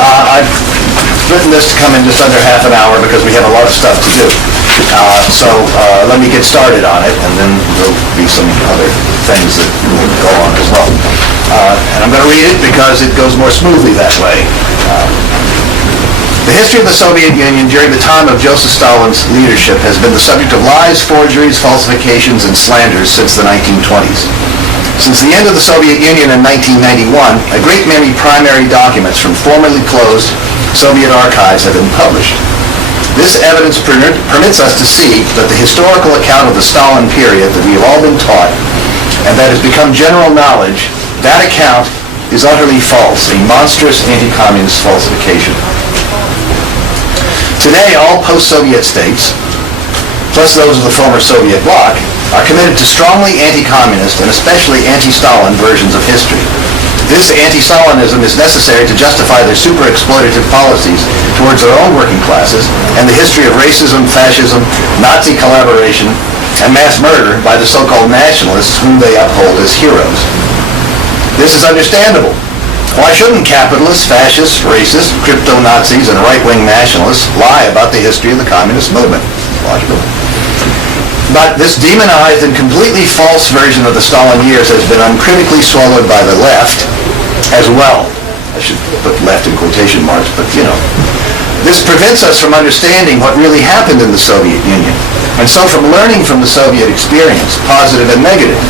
I've written this to come in just under half an hour because we have a lot of stuff to do. So let me get started on it, and then there'll be some other things that will go on as well. And I'm going to read it because it goes more smoothly that way. The history of the Soviet Union during the time of Joseph Stalin's leadership has been the subject of lies, forgeries, falsifications, and slanders since the 1920s. Since the end of the Soviet Union in 1991, a great many primary documents from formerly closed Soviet archives have been published. This evidence permits us to see that the historical account of the Stalin period that we have all been taught and that has become general knowledge, that account is utterly false, a monstrous anti-communist falsification. Today, all post-Soviet states, plus those of the former Soviet bloc, are committed to strongly anti-communist and especially anti-Stalin versions of history. This anti-Stalinism is necessary to justify their super-exploitative policies towards their own working classes and the history of racism, fascism, Nazi collaboration, and mass murder by the so-called nationalists whom they uphold as heroes. This is understandable. Why shouldn't capitalists, fascists, racists, crypto-Nazis, and right-wing nationalists lie about the history of the communist movement? Logical. But this demonized and completely false version of the Stalin years has been uncritically swallowed by the left as well. I should put left in quotation marks, but you know. This prevents us from understanding what really happened in the Soviet Union, and so from learning from the Soviet experience, positive and negative.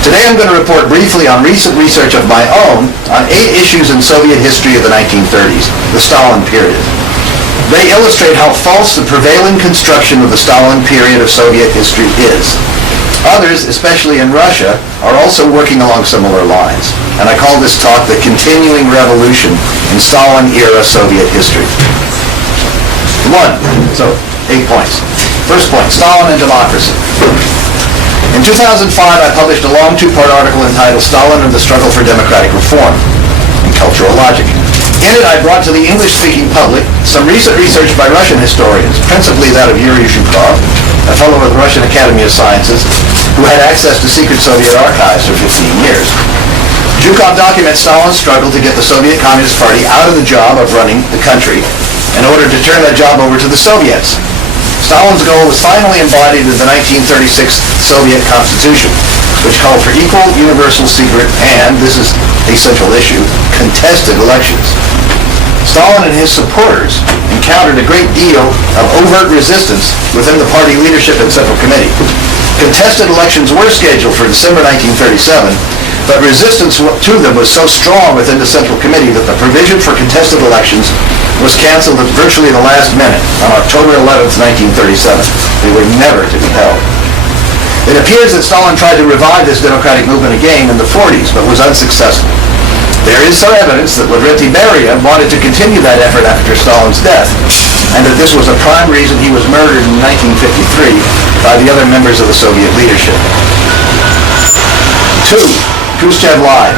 Today I'm going to report briefly on recent research of my own on 8 issues in Soviet history of the 1930s, the Stalin period. They illustrate how false the prevailing construction of the Stalin period of Soviet history is. Others, especially in Russia, are also working along similar lines, and I call this talk the Continuing Revolution in Stalin-era Soviet history. 1. So, 8 points. First point, Stalin and democracy. In 2005, I published a long 2-part article entitled Stalin and the Struggle for Democratic Reform and Cultural Logic. In it, I brought to the English-speaking public some recent research by Russian historians, principally that of Yuri Zhukov, a fellow of the Russian Academy of Sciences, who had access to secret Soviet archives for 15 years. Zhukov documents Stalin's struggle to get the Soviet Communist Party out of the job of running the country in order to turn that job over to the Soviets. Stalin's goal was finally embodied in the 1936 Soviet Constitution, which called for equal, universal, secret, and, this is a central issue, contested elections. Stalin and his supporters encountered a great deal of overt resistance within the party leadership and Central Committee. Contested elections were scheduled for December 1937, but resistance to them was so strong within the Central Committee that the provision for contested elections was canceled at virtually the last minute on October 11th, 1937. They were never to be held. It appears that Stalin tried to revive this democratic movement again in the 40s, but was unsuccessful. There is some evidence that Lavrenti Beria wanted to continue that effort after Stalin's death, and that this was a prime reason he was murdered in 1953 by the other members of the Soviet leadership. 2. Khrushchev lied.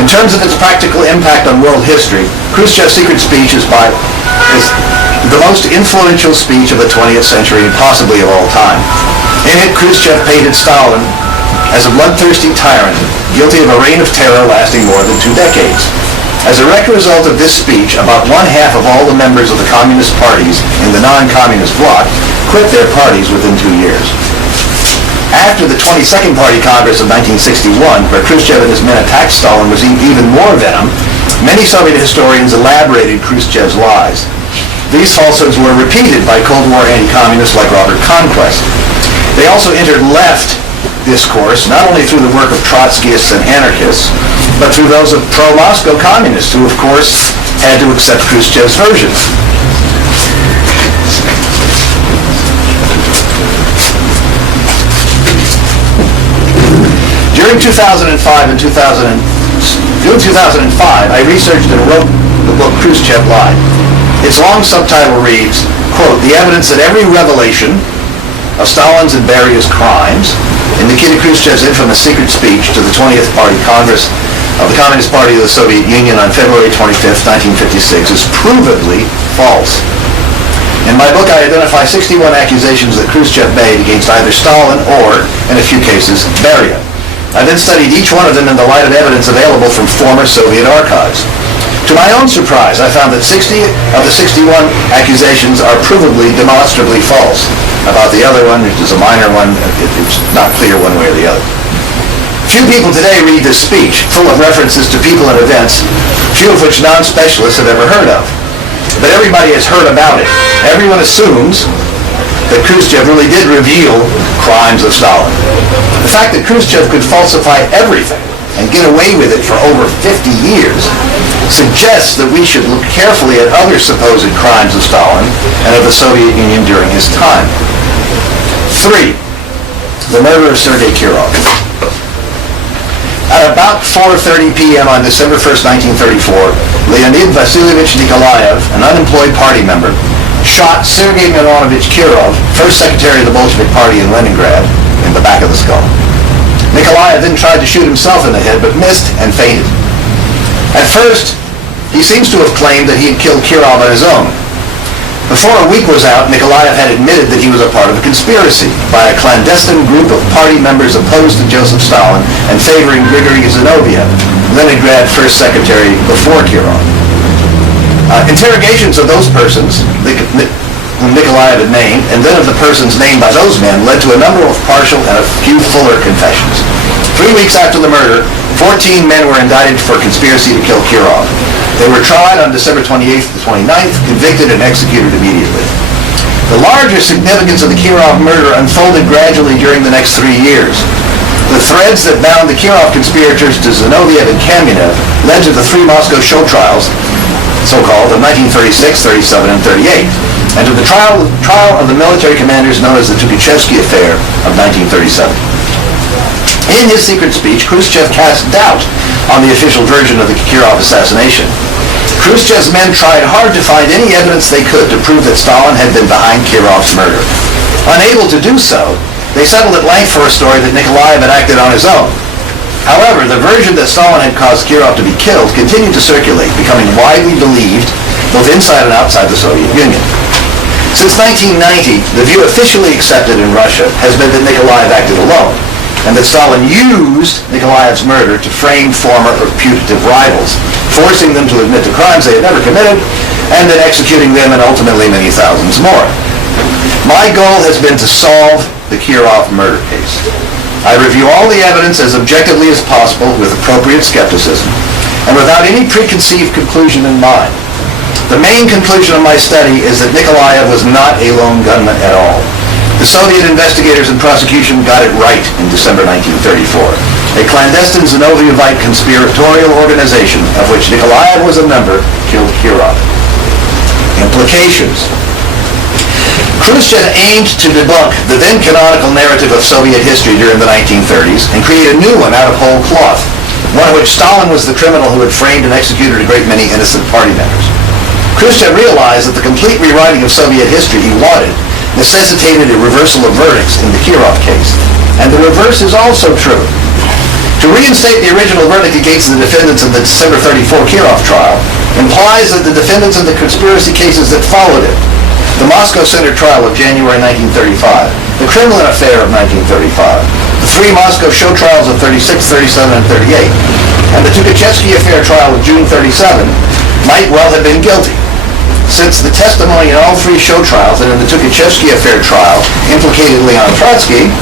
In terms of its practical impact on world history, Khrushchev's secret speech is the most influential speech of the 20th century, possibly of all time. In it, Khrushchev painted Stalin as a bloodthirsty tyrant, guilty of a reign of terror lasting more than 2 decades. As a direct result of this speech, about 1/2 of all the members of the communist parties in the non-communist bloc quit their parties within 2 years. After the 22nd Party Congress of 1961, where Khrushchev and his men attacked Stalin with even more venom, many Soviet historians elaborated Khrushchev's lies. These falsehoods were repeated by Cold War anti-communists like Robert Conquest. They also entered left discourse, not only through the work of Trotskyists and anarchists, but through those of pro-Moscow communists, who, of course, had to accept Khrushchev's version. During 2005 and June 2005, I researched and wrote the book Khrushchev Lied. Its long subtitle reads, quote, "The evidence that every revelation of Stalin's and Beria's crimes indicated Khrushchev's infamous secret speech to the 20th Party Congress of the Communist Party of the Soviet Union on February 25th, 1956 is provably false." In my book, I identify 61 accusations that Khrushchev made against either Stalin or, in a few cases, Beria. I then studied each one of them in the light of evidence available from former Soviet archives. To To my own surprise, I found that 60 of the 61 accusations are provably, demonstrably false. About the other one, which is a minor one, it's not clear one way or the other. Few people today read this speech, full of references to people and events, few of which non-specialists have ever heard of. But everybody has heard about it. Everyone assumes that Khrushchev really did reveal crimes of Stalin. The fact that Khrushchev could falsify everything and get away with it for over 50 years suggests that we should look carefully at other supposed crimes of Stalin and of the Soviet Union during his time. 3. The murder of Sergei Kirov. At about 4:30 p.m. on December 1st, 1934, Leonid Vasilievich Nikolaev, an unemployed party member, shot Sergei Mironovich Kirov, first secretary of the Bolshevik Party in Leningrad, in the back of the skull. Nikolaev then tried to shoot himself in the head, but missed and fainted. At first, he seems to have claimed that he had killed Kirov on his own. Before a week was out, Nikolaev had admitted that he was a part of a conspiracy by a clandestine group of party members opposed to Joseph Stalin and favoring Grigory Zinoviev, Leningrad first secretary before Kirov. Interrogations of those persons, whom Nikolaev had named, and then of the persons named by those men, led to a number of partial and a few fuller confessions. 3 weeks after the murder, 14 men were indicted for conspiracy to kill Kirov. They were tried on December 28th to 29th, convicted and executed immediately. The larger significance of the Kirov murder unfolded gradually during the next 3 years. The threads that bound the Kirov conspirators to Zinoviev and Kamenev led to the 3 Moscow show trials, so-called, of 1936, 37, and 38, and to the trial of the military commanders known as the Tukhachevsky Affair of 1937. In his secret speech, Khrushchev cast doubt on the official version of the Kirov assassination. Khrushchev's men tried hard to find any evidence they could to prove that Stalin had been behind Kirov's murder. Unable to do so, they settled at length for a story that Nikolaev had acted on his own. However, the version that Stalin had caused Kirov to be killed continued to circulate, becoming widely believed both inside and outside the Soviet Union. Since 1990, the view officially accepted in Russia has been that Nikolaev acted alone, and that Stalin used Nikolaev's murder to frame former or putative rivals, forcing them to admit to crimes they had never committed, and then executing them and ultimately many thousands more. My goal has been to solve the Kirov murder case. I review all the evidence as objectively as possible with appropriate skepticism, and without any preconceived conclusion in mind. The main conclusion of my study is that Nikolaev was not a lone gunman at all. The Soviet investigators and prosecution got it right in December 1934. A clandestine Zinovievite conspiratorial organization, of which Nikolaev was a member, killed Kirov. Implications. Khrushchev aimed to debunk the then canonical narrative of Soviet history during the 1930s and create a new one out of whole cloth, one in which Stalin was the criminal who had framed and executed a great many innocent party members. Khrushchev realized that the complete rewriting of Soviet history he wanted necessitated a reversal of verdicts in the Kirov case. And the reverse is also true. To reinstate the original verdict against the defendants in the December 34 Kirov trial implies that the defendants in the conspiracy cases that followed it, the Moscow Center trial of January 1935, the Kremlin affair of 1935, the 3 Moscow show trials of 36, 37, and 38, and the Tukhachevsky affair trial of June 37, might well have been guilty, since the testimony in all 3 show trials and in the Tukhachevsky affair trial implicated Leon Trotsky,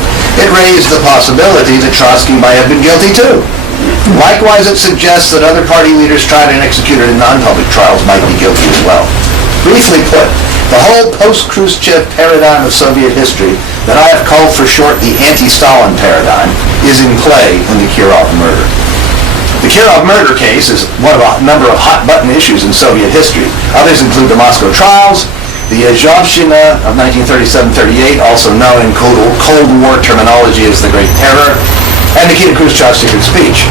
it raised the possibility that Trotsky might have been guilty too. Likewise, it suggests that other party leaders tried and executed in non-public trials might be guilty as well. Briefly put, the whole post-Khrushchev paradigm of Soviet history that I have called for short the anti-Stalin paradigm is in play in the Kirov murder. The Kirov murder case is one of a number of hot-button issues in Soviet history. Others include the Moscow trials, the Azovshchina of 1937-38, also known in Cold War terminology as the Great Terror, and Nikita Khrushchev's secret speech.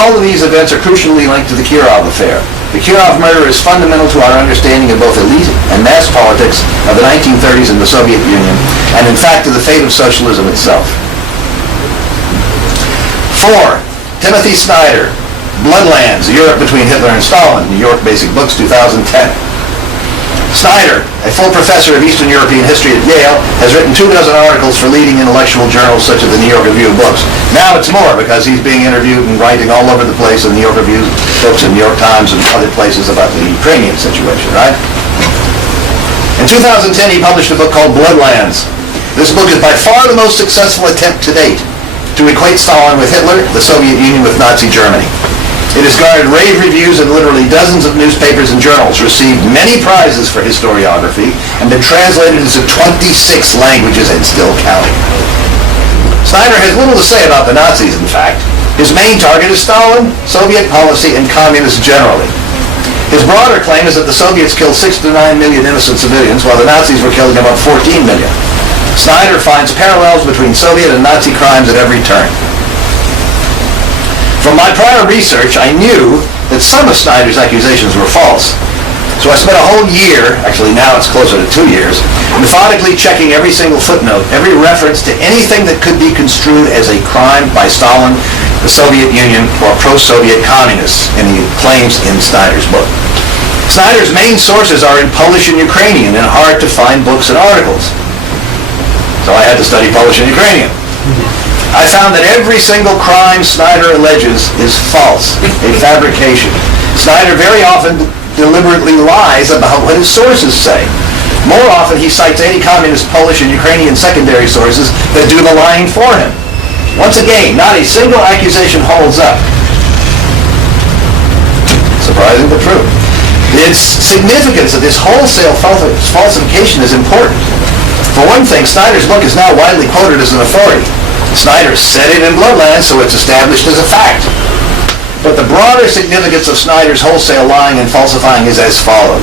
All of these events are crucially linked to the Kirov affair. The Kirov murder is fundamental to our understanding of both elite and mass politics of the 1930s in the Soviet Union, and in fact to the fate of socialism itself. 4. Timothy Snyder, Bloodlands, Europe Between Hitler and Stalin, New York Basic Books, 2010. Snyder, a full professor of Eastern European history at Yale, has written 24 articles for leading intellectual journals such as the New York Review of Books. Now it's more because he's being interviewed and writing all over the place in the New York Review of Books and New York Times and other places about the Ukrainian situation, right? In 2010, he published a book called Bloodlands. This book is by far the most successful attempt to date to equate Stalin with Hitler, the Soviet Union with Nazi Germany. It has garnered rave reviews in literally dozens of newspapers and journals, received many prizes for historiography, and been translated into 26 languages and still counting. Snyder has little to say about the Nazis, in fact. His main target is Stalin, Soviet policy, and communists generally. His broader claim is that the Soviets killed 6 to 9 million innocent civilians, while the Nazis were killing about 14 million. Snyder finds parallels between Soviet and Nazi crimes at every turn. From my prior research, I knew that some of Snyder's accusations were false. So I spent a whole year, actually now it's closer to 2 years, methodically checking every single footnote, every reference to anything that could be construed as a crime by Stalin, the Soviet Union, or pro-Soviet communists, and he claims in Snyder's book. Snyder's main sources are in Polish and Ukrainian and hard to find books and articles. So I had to study Polish and Ukrainian. I found that every single crime Snyder alleges is false, a fabrication. Snyder very often deliberately lies about what his sources say. More often he cites anti-communist Polish and Ukrainian secondary sources that do the lying for him. Once again, not a single accusation holds up. Surprising but true. Its significance of this wholesale falsification is important. For one thing, Snyder's book is now widely quoted as an authority. Snyder said it in Bloodlands, so it's established as a fact. But the broader significance of Snyder's wholesale lying and falsifying is as follows.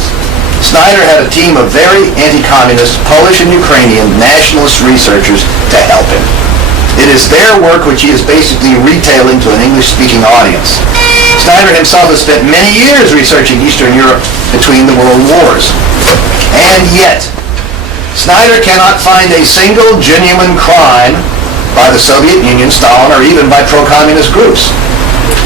Snyder had a team of very anti-communist Polish and Ukrainian nationalist researchers to help him. It is their work which he is basically retailing to an English-speaking audience. Snyder himself has spent many years researching Eastern Europe between the world wars. And yet, Snyder cannot find a single genuine crime by the Soviet Union, Stalin, or even by pro-communist groups.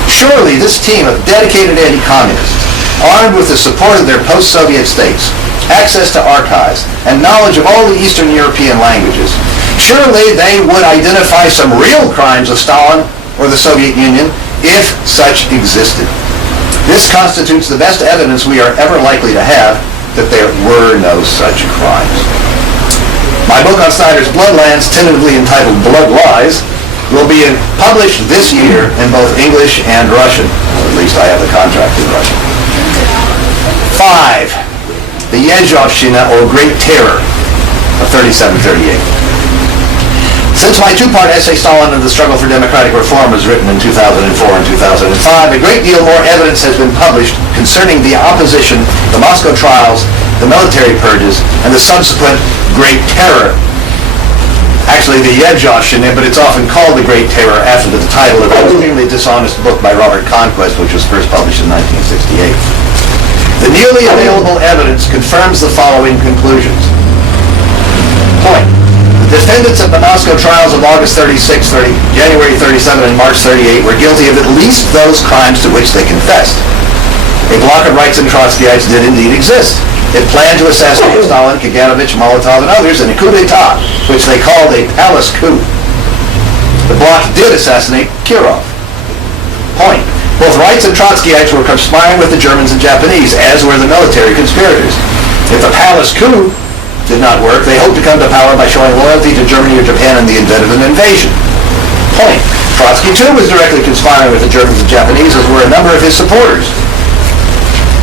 Surely this team of dedicated anti-communists, armed with the support of their post-Soviet states, access to archives, and knowledge of all the Eastern European languages, surely they would identify some real crimes of Stalin or the Soviet Union if such existed. This constitutes the best evidence we are ever likely to have that there were no such crimes. My book on Snyder's Bloodlands, tentatively entitled Blood Lies, will be published this year in both English and Russian. Or at least I have the contract in Russian. 5. The Yezhovshchina, or Great Terror, of 37-38. Since my two-part essay, Stalin and the Struggle for Democratic Reform, was written in 2004 and 2005, a great deal more evidence has been published concerning the opposition, the Moscow trials, the military purges, and the subsequent Great Terror. Actually, the Yezhovshchina, but it's often called the Great Terror after the title of a extremely dishonest book by Robert Conquest, which was first published in 1968. The newly available evidence confirms the following conclusions. Point. The defendants of the Moscow trials of August 36, January 37, and March 38 were guilty of at least those crimes to which they confessed. A bloc of Rights and Trotskyites did indeed exist. It planned to assassinate Stalin, Kaganovich, Molotov, and others in a coup d'etat, which they called a palace coup. The bloc did assassinate Kirov. Point. Both Rights and Trotskyites were conspiring with the Germans and Japanese, as were the military conspirators. If the palace coup did not work, they hoped to come to power by showing loyalty to Germany or Japan in the event of an invasion. Point. Trotsky, too, was directly conspiring with the Germans and Japanese, as were a number of his supporters.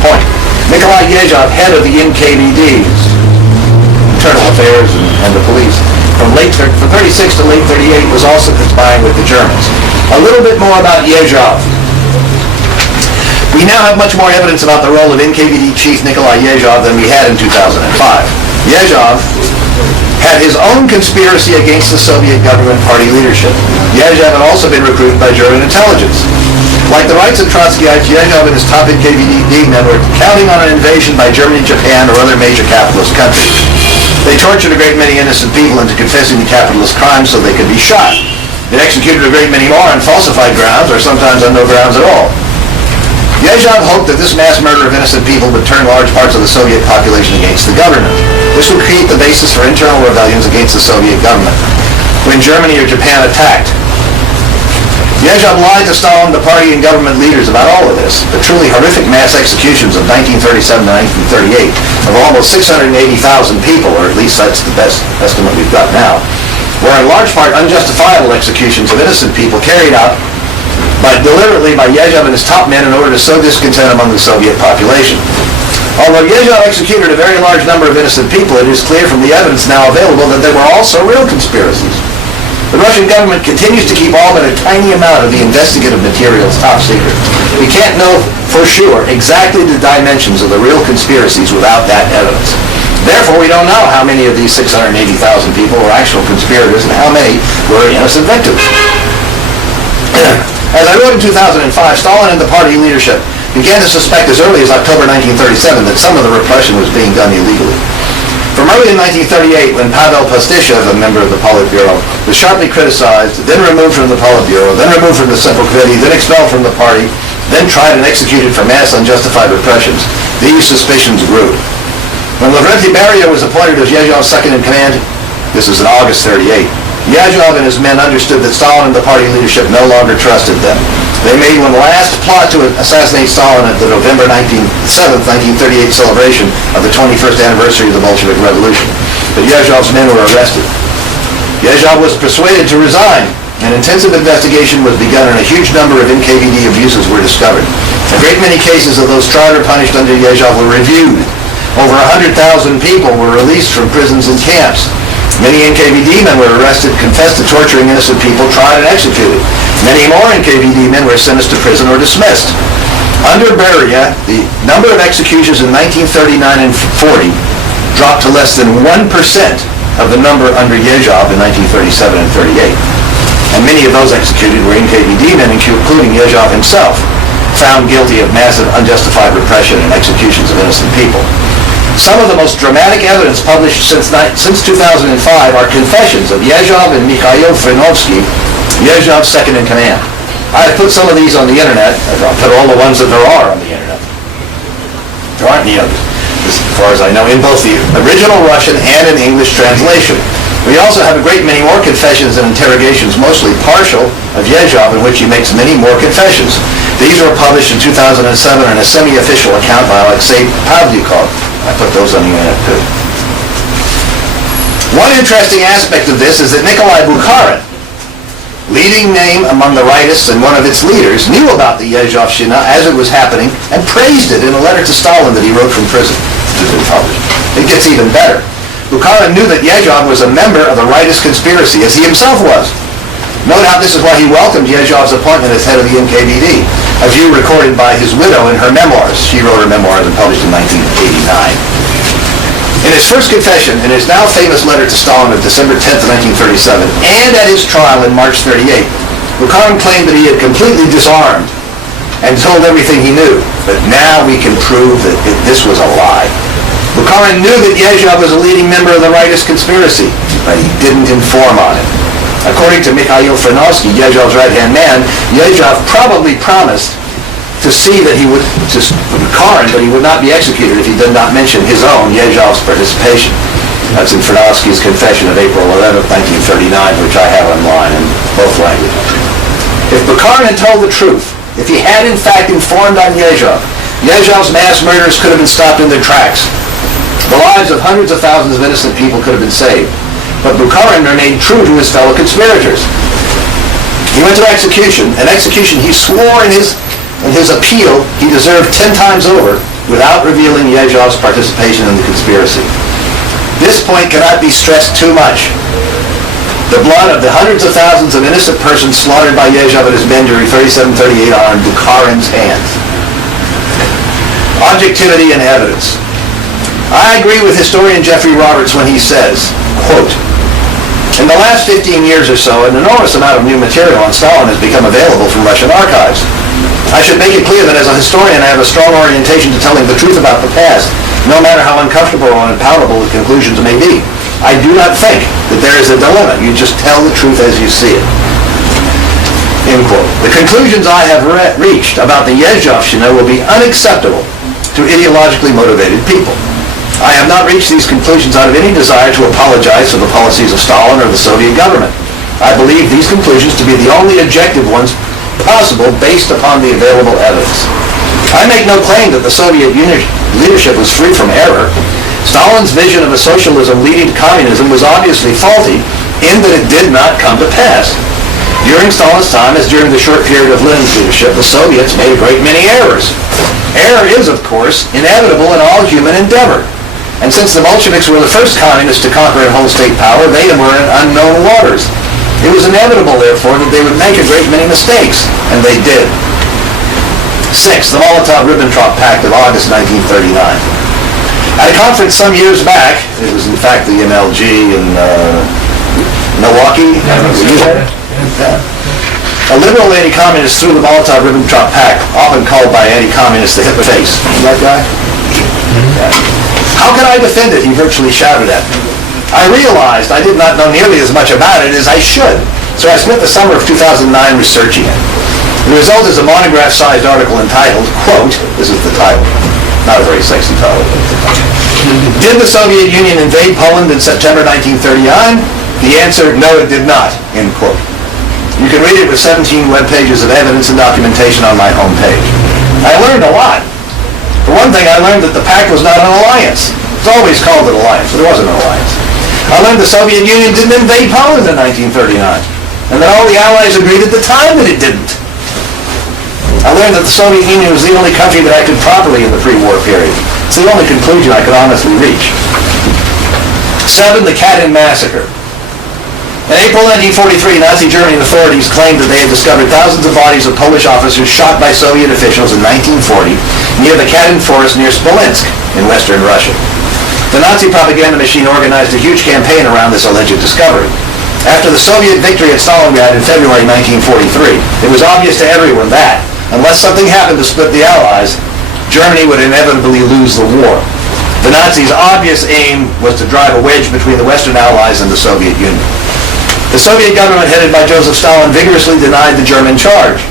Point. Nikolai Yezhov, head of the NKVD, Internal Affairs and the police, from 36 to late 38, was also conspiring with the Germans. A little bit more about Yezhov. We now have much more evidence about the role of NKVD chief Nikolai Yezhov than we had in 2005. Yezhov had his own conspiracy against the Soviet government party leadership. Yezhov had also been recruited by German intelligence. Like the Rights and Trotskyites, Yezhov and his top NKVD men were counting on an invasion by Germany, Japan, or other major capitalist countries. They tortured a great many innocent people into confessing to capitalist crimes so they could be shot. They executed a great many more on falsified grounds, or sometimes on no grounds at all. Yezhov hoped that this mass murder of innocent people would turn large parts of the Soviet population against the government. This would create the basis for internal rebellions against the Soviet government when Germany or Japan attacked. Yezhov lied to Stalin, the party, and government leaders about all of this. The truly horrific mass executions of 1937 to 1938 of almost 680,000 people, or at least that's the best estimate we've got now, were in large part unjustifiable executions of innocent people carried out deliberately by Yezhov and his top men in order to sow discontent among the Soviet population. Although Yezhov executed a very large number of innocent people, it is clear from the evidence now available that there were also real conspiracies. The Russian government continues to keep all but a tiny amount of the investigative materials top secret. We can't know for sure exactly the dimensions of the real conspiracies without that evidence. Therefore, we don't know how many of these 680,000 people were actual conspirators and how many were innocent victims. As I wrote in 2005, Stalin and the party leadership began to suspect as early as October 1937 that some of the repression was being done illegally. From early in 1938, when Pavel Postyshev, a member of the Politburo, was sharply criticized, then removed from the Politburo, then removed from the Central Committee, then expelled from the party, then tried and executed for mass unjustified repressions, these suspicions grew. When Lavrenti Beria was appointed as Yezhov's second-in-command, this is in August 38, Yezhov and his men understood that Stalin and the party leadership no longer trusted them. They made one last plot to assassinate Stalin at the November 7th, 1938 celebration of the 21st anniversary of the Bolshevik Revolution. But Yezhov's men were arrested. Yezhov was persuaded to resign. An intensive investigation was begun and a huge number of NKVD abuses were discovered. A great many cases of those tried or punished under Yezhov were reviewed. Over 100,000 people were released from prisons and camps. Many NKVD men were arrested, confessed to torturing innocent people, tried and executed. Many more NKVD men were sentenced to prison or dismissed. Under Beria, the number of executions in 1939 and 40 dropped to less than 1% of the number under Yezhov in 1937 and 38. And many of those executed were NKVD men, including Yezhov himself, found guilty of massive unjustified repression and executions of innocent people. Some of the most dramatic evidence published since 2005 are confessions of Yezhov and Mikhail Frenovsky, Yezhov's second-in-command. I have put some of these on the internet. I've put all the ones that there are on the internet. There aren't any others, as far as I know, in both the original Russian and in English translation. We also have a great many more confessions and interrogations, mostly partial, of Yezhov, in which he makes many more confessions. These were published in 2007 in a semi-official account by Alexei Pavlyukov. I put those on the internet too. One interesting aspect of this is that Nikolai Bukharin, leading name among the rightists and one of its leaders, knew about the Yezhov Shina as it was happening and praised it in a letter to Stalin that he wrote from prison, which has been published. It gets even better. Bukharin knew that Yezhov was a member of the rightist conspiracy, as he himself was. No doubt this is why he welcomed Yezhov's appointment as head of the NKVD, a view recorded by his widow in her memoirs. She wrote her memoirs and published in 1989. In his first confession, in his now famous letter to Stalin of December 10th, 1937, and at his trial in March 38, Bukharin claimed that he had completely disarmed and told everything he knew. But now we can prove that this was a lie. Bukharin knew that Yezhov was a leading member of the rightist conspiracy, but he didn't inform on it. According to Mikhail Frenovsky, Yezhov's right-hand man, Yezhov probably promised to see that he would, to Bukharin, but he would not be executed if he did not mention his own, Yezhov's participation. That's in Frenovsky's confession of April 11, 1939, which I have online in both languages. If Bukharin had told the truth, if he had in fact informed on Yezhov, Yezhov's mass murders could have been stopped in their tracks. The lives of hundreds of thousands of innocent people could have been saved. But Bukharin remained true to his fellow conspirators. He went to execution, an execution he swore in his appeal he deserved 10 times over without revealing Yezhov's participation in the conspiracy. This point cannot be stressed too much. The blood of the hundreds of thousands of innocent persons slaughtered by Yezhov and his men during 37-38 are in Bukharin's hands. Objectivity and evidence. I agree with historian Jeffrey Roberts when he says, quote, "In the last 15 years or so, an enormous amount of new material on Stalin has become available from Russian archives. I should make it clear that as a historian I have a strong orientation to telling the truth about the past, no matter how uncomfortable or unpalatable the conclusions may be. I do not think that there is a dilemma. You just tell the truth as you see it." End quote. The conclusions I have reached about the Yezhovshchina will be unacceptable to ideologically motivated people. I have not reached these conclusions out of any desire to apologize for the policies of Stalin or the Soviet government. I believe these conclusions to be the only objective ones possible based upon the available evidence. I make no claim that the Soviet leadership was free from error. Stalin's vision of a socialism leading to communism was obviously faulty in that it did not come to pass. During Stalin's time, as during the short period of Lenin's leadership, the Soviets made a great many errors. Error is, of course, inevitable in all human endeavor. And since the Bolsheviks were the first communists to conquer and hold state power, they were in unknown waters. It was inevitable, therefore, that they would make a great many mistakes, and they did. 6. The Molotov-Ribbentrop Pact of August 1939. At a conference some years back, it was in fact the MLG in Milwaukee. A liberal anti-communist threw the Molotov-Ribbentrop Pact, often called by anti-communists the Hitler face. That guy? Yeah. How can I defend it? He virtually shouted at me. I realized I did not know nearly as much about it as I should, so I spent the summer of 2009 researching it. The result is a monograph-sized article entitled, quote, this is the title, not a very sexy title. Did the Soviet Union invade Poland in September 1939? The answer, no, it did not, end quote. You can read it with 17 web pages of evidence and documentation on my homepage. I learned a lot. For one thing, I learned that the pact was not an alliance. It's always called an alliance, but it wasn't an alliance. I learned the Soviet Union didn't invade Poland in 1939, and that all the Allies agreed at the time that it didn't. I learned that the Soviet Union was the only country that acted properly in the pre-war period. It's the only conclusion I could honestly reach. 7. The Katyn Massacre. In April 1943, Nazi Germany authorities claimed that they had discovered thousands of bodies of Polish officers shot by Soviet officials in 1940 near the Katyn forest near Smolensk in western Russia. The Nazi propaganda machine organized a huge campaign around this alleged discovery. After the Soviet victory at Stalingrad in February 1943, it was obvious to everyone that, unless something happened to split the Allies, Germany would inevitably lose the war. The Nazis' obvious aim was to drive a wedge between the Western Allies and the Soviet Union. The Soviet government headed by Joseph Stalin vigorously denied the German charge.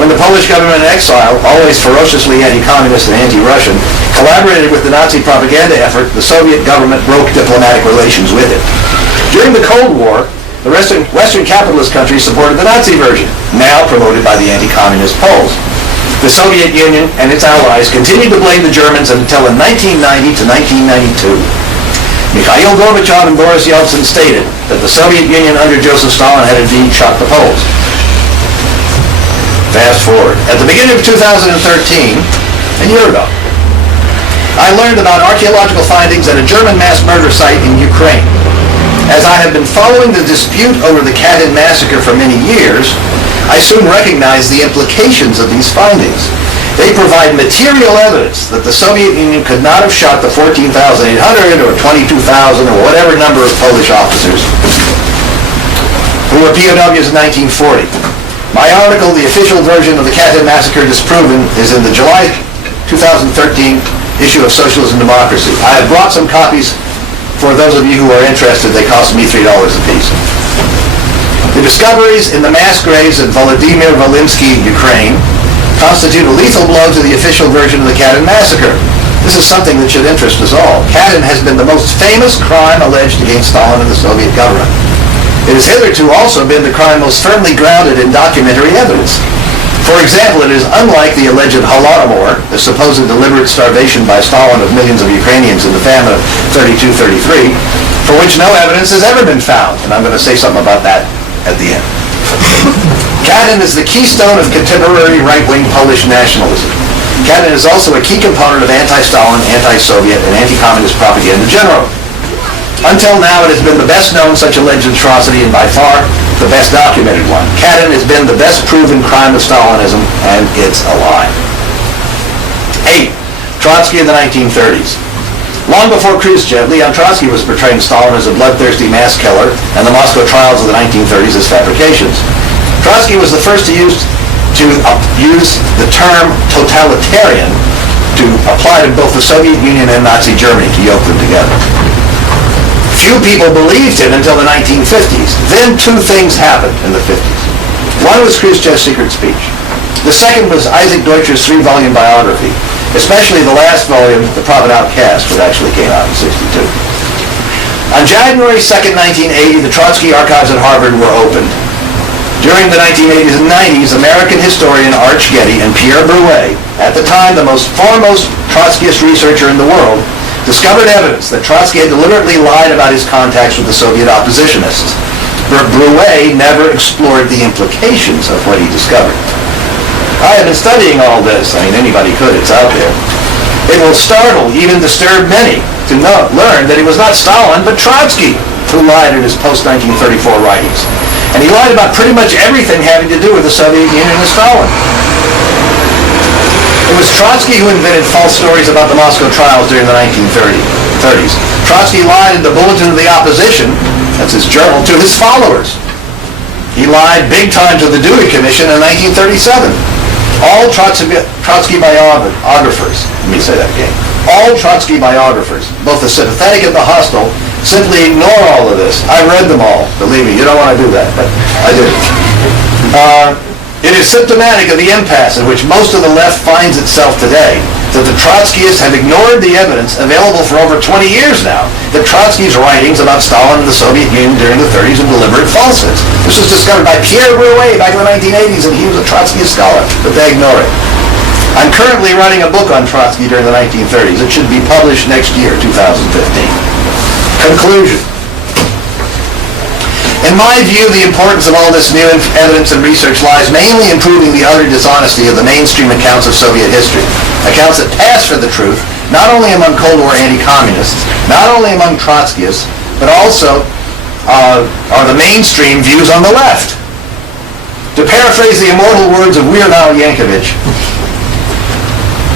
When the Polish government in exile, always ferociously anti-communist and anti-Russian, collaborated with the Nazi propaganda effort, the Soviet government broke diplomatic relations with it. During the Cold War, the Western capitalist countries supported the Nazi version, now promoted by the anti-communist Poles. The Soviet Union and its allies continued to blame the Germans until in 1990 to 1992. Mikhail Gorbachev and Boris Yeltsin stated that the Soviet Union under Joseph Stalin had indeed shot the Poles. Fast forward. At the beginning of 2013, a year ago, I learned about archaeological findings at a German mass murder site in Ukraine. As I have been following the dispute over the Katyn massacre for many years, I soon recognized the implications of these findings. They provide material evidence that the Soviet Union could not have shot the 14,800 or 22,000 or whatever number of Polish officers who were POWs in 1940. My article, The Official Version of the Katyn Massacre Disproven, is in the July 2013 issue of Socialism and Democracy. I have brought some copies for those of you who are interested. They cost me $3 a piece. The discoveries in the mass graves at Volodymyr Volhynsky, Ukraine, constitute a lethal blow to the official version of the Katyn Massacre. This is something that should interest us all. Katyn has been the most famous crime alleged against Stalin and the Soviet government. It has hitherto also been the crime most firmly grounded in documentary evidence. For example, it is unlike the alleged Holodomor, the supposed deliberate starvation by Stalin of millions of Ukrainians in the famine of 32-33, for which no evidence has ever been found. And I'm going to say something about that at the end. Katyn is the keystone of contemporary right-wing Polish nationalism. Katyn is also a key component of anti-Stalin, anti-Soviet, and anti-communist propaganda generally. Until now, it has been the best-known such alleged atrocity and by far the best documented one. Katyn has been the best proven crime of Stalinism, and it's a lie. 8. Trotsky in the 1930s. Long before Khrushchev, Leon Trotsky was portraying Stalin as a bloodthirsty mass killer, and the Moscow trials of the 1930s as fabrications. Trotsky was the first to use the term totalitarian to apply to both the Soviet Union and Nazi Germany, to yoke them together. Few people believed him until the 1950s. Then two things happened in the 50s. One was Khrushchev's secret speech. The second was Isaac Deutscher's 3-volume biography, especially the last volume, The Prophet Outcast, which actually came out in '62. On January 2nd, 1980, the Trotsky archives at Harvard were opened. During the 1980s and 90s, American historian Arch Getty and Pierre Brouet, at the time the foremost Trotskyist researcher in the world, discovered evidence that Trotsky had deliberately lied about his contacts with the Soviet oppositionists. But Brouet never explored the implications of what he discovered. I have been studying all this. I mean, anybody could. It's out there. It will startle, even disturb many, to learn that it was not Stalin, but Trotsky who lied in his post-1934 writings. And he lied about pretty much everything having to do with the Soviet Union and Stalin. It was Trotsky who invented false stories about the Moscow trials during the 1930s. Trotsky lied in the Bulletin of the Opposition, that's his journal, to his followers. He lied big time to the Dewey Commission in 1937. All Trotsky biographers, let me say that again, all Trotsky biographers, both the sympathetic and the hostile, simply ignore all of this. I read them all. Believe me, you don't want to do that, but I did. It is symptomatic of the impasse in which most of the left finds itself today, that the Trotskyists have ignored the evidence available for over 20 years now that Trotsky's writings about Stalin and the Soviet Union during the 30s are deliberate falsehoods. This was discovered by Pierre Brouet back in the 1980s, and he was a Trotskyist scholar, but they ignore it. I'm currently writing a book on Trotsky during the 1930s. It should be published next year, 2015. Conclusion. In my view, the importance of all this new evidence and research lies mainly in proving the utter dishonesty of the mainstream accounts of Soviet history. Accounts that pass for the truth, not only among Cold War anti-communists, not only among Trotskyists, but also are the mainstream views on the left. To paraphrase the immortal words of Weird Al Yankovic,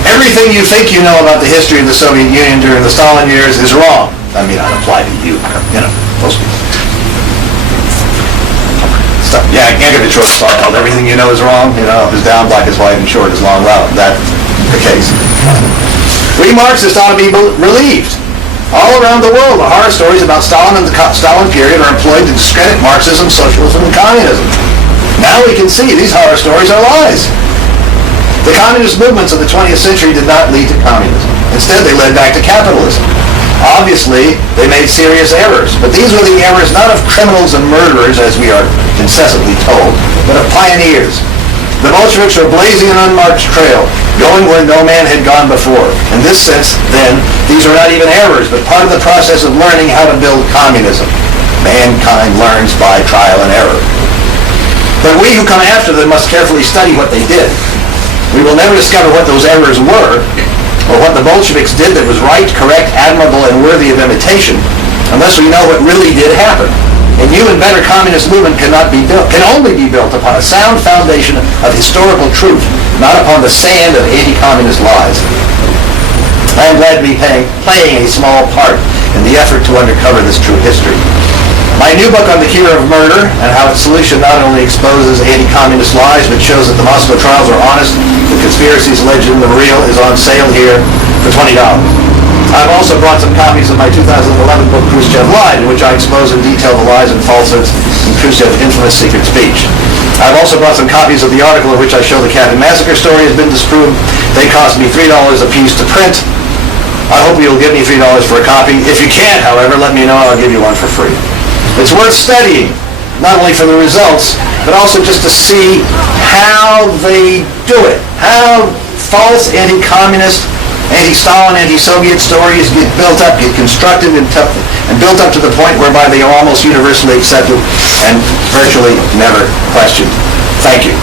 everything you think you know about the history of the Soviet Union during the Stalin years is wrong. I mean, I apply to you, most people. Yeah, Yankovic wrote a song called Everything You Know Is Wrong, up is down, black is white, and short is long. Well, that's the case. We Marxists ought to be relieved. All around the world, the horror stories about Stalin and the Stalin period are employed to discredit Marxism, socialism, and communism. Now we can see these horror stories are lies. The communist movements of the 20th century did not lead to communism. Instead, they led back to capitalism. Obviously, they made serious errors, but these were the errors not of criminals and murderers, as we are incessantly told, but of pioneers. The Bolsheviks are blazing an unmarked trail, going where no man had gone before. In this sense, then, these are not even errors, but part of the process of learning how to build communism. Mankind learns by trial and error. But we who come after them must carefully study what they did. We will never discover what those errors were, or what the Bolsheviks did that was right, correct, admirable, and worthy of imitation, unless we know what really did happen. A new and better communist movement can only be built upon a sound foundation of historical truth, not upon the sand of anti-communist lies. I am glad to be playing a small part in the effort to uncover this true history. My new book on the cure of murder and how its solution not only exposes anti-communist lies, but shows that the Moscow trials are honest, the conspiracies alleged in them real, is on sale here for $20. I've also brought some copies of my 2011 book, Khrushchev Lied, in which I expose in detail the lies and falsehoods in Khrushchev's infamous secret speech. I've also brought some copies of the article in which I show the Katyn massacre story has been disproved. They cost me $3 a piece to print. I hope you'll give me $3 for a copy. If you can't, however, let me know. I'll give you one for free. It's worth studying, not only for the results, but also just to see how they do it, how false anti-communist, anti-Stalin, anti-Soviet stories get built up, get constructed and built up to the point whereby they are almost universally accepted and virtually never questioned. Thank you.